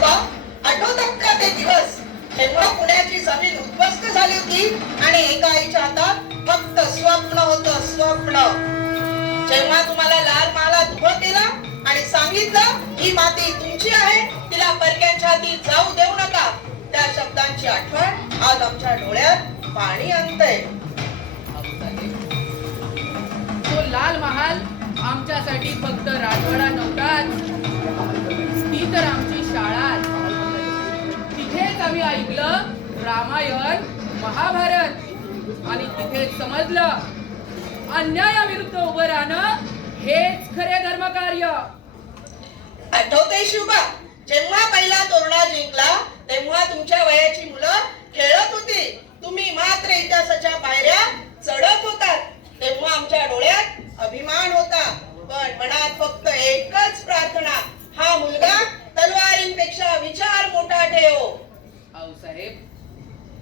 शिवा, आठवतात का ते दिवस जेव्हा पुण्याची जमीन उद्ध्वस्त झाली होती आणि एका आईच्या हातात फक्त स्वप्न होतं, स्वप्न. जेव्हा तुम्हाला लाल महालात उभं केलं आणि सांगितलं ही माती तुमची आहे, तिला परक्यांच्या हाती जाऊ देऊ नका, त्या शब्दांची आठवण आज आमच्या डोळ्यात पाणी आणतंय. तो लाल महाल आमच्यासाठी फक्त राजवाडा नव्हताच, ती तर आमची शाळा. तिथेच आम्ही ऐकलं रामायण, महाभारत आणि तिथेच समजलं अन्यायाविरुद्ध उभं राहणं हेच खरे धर्मकार्य. आठवतंय शिवबा, जेव्हा पहिला तोरणा जिंकला तेव्हा तुमच्या वयाची मुलं खेळत होती, तुम्ही मात्र इतिहासाच्या पायऱ्या चढत होतात. तेव्हा आमच्या डोळ्यात अभिमान होता, पण मनात फक्त एकच प्रार्थना, हा मुलगा तलवारींपेक्षा विचार मोठा ठेवो. आऊसाहेब,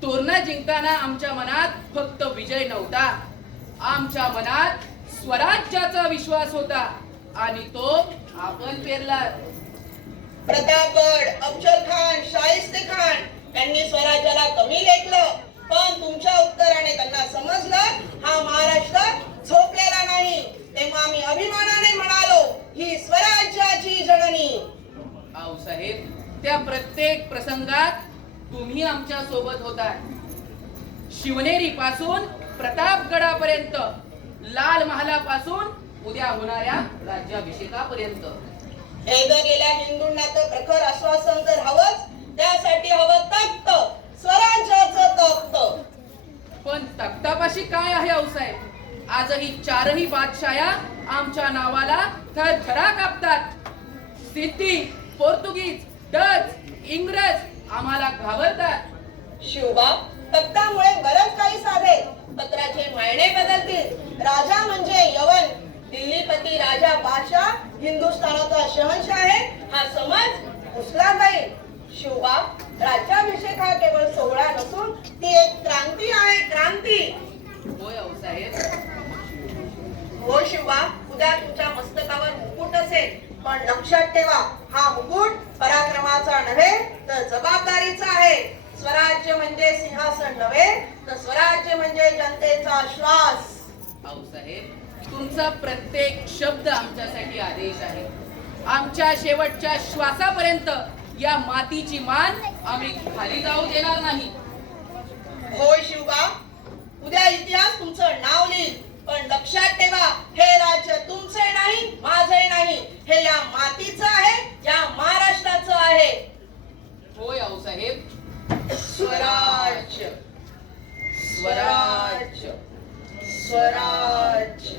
तोरणा जिंकताना आमच्या मनात फक्त विजय नव्हता, आमच्या मनात स्वराज्याचा विश्वास होता आणि तो आपण पेरला. प्रतापगड, अफजल खान, शाहिस्ते खान यांनी स्वराज्याला कमी लेखलं, पण तुमच्या उत्तराने त्यांना समजलं हा महाराष्ट्र झोपलेला नाही. तेव्हा आम्ही अभिमानाने म्हणालो ही स्वराज्याची जननी. आऊसाहेब, त्या प्रत्येक प्रसंगात तुम्ही आमच्या सोबत होता. शिवनेरी पासून प्रतापगडापर्यंत, लाल महालापासून उद्या होणाऱ्या राज्याभिषेकापर्यंत. गेल्या हिंदूंना तर प्रखर आश्वासन तर हवंच, त्यासाठी हवं तख्त, स्वराज्याचं तख्त. पण तख्तापाशी काय आहे आऊसाहेब? आजही चारही बादशाया आमच्या नावाला थरथरा कापतात. सिद्धी, पोर्तुगीज, डच, इंग्रज आम्हाला घाबरतात. शिवबा, तख्तामुळे बरंच काही साधेल. पत्राचे मायने बदलतील. राजा म्हणजे यवन, दिल्लीपती राजा बादशाह हिंदुस्थानाचा शहनशाह आहे, हा समज घुसला जाईल. शिवबा, राज्याभिषेक हा केवळ सोहळा नसून ती एक क्रांती आहे, क्रांती. होय आऊसाहेब. हो शिवबा, उद्या तुमच्या मस्तकावर मुकुट असेल, पण लक्षात ठेवा हा मुकुट पराक्रमाचा नव्हे तर जबाबदारीचा आहे. स्वराज्य म्हणजे सिंहासन नव्हे तर स्वराज्य म्हणजे जनतेचा श्वास. आऊसाहेब, तुमचा प्रत्येक शब्द आमच्यासाठी आदेश आहे. आमच्या शेवटच्या श्वासापर्यंत या मातीची मान आम्ही खाली जाऊ देणार नाही. होय शिवबा, उद्या इतिहास तुमचं नाव लिहिल, पण लक्षात ठेवा हे राज्य तुमचे नाही, माझे नाही, हे या मातीचं आहे, या महाराष्ट्राचं आहे. होय आऊसाहेब. स्वराज्य, स्वराज्य, स्वराज्य.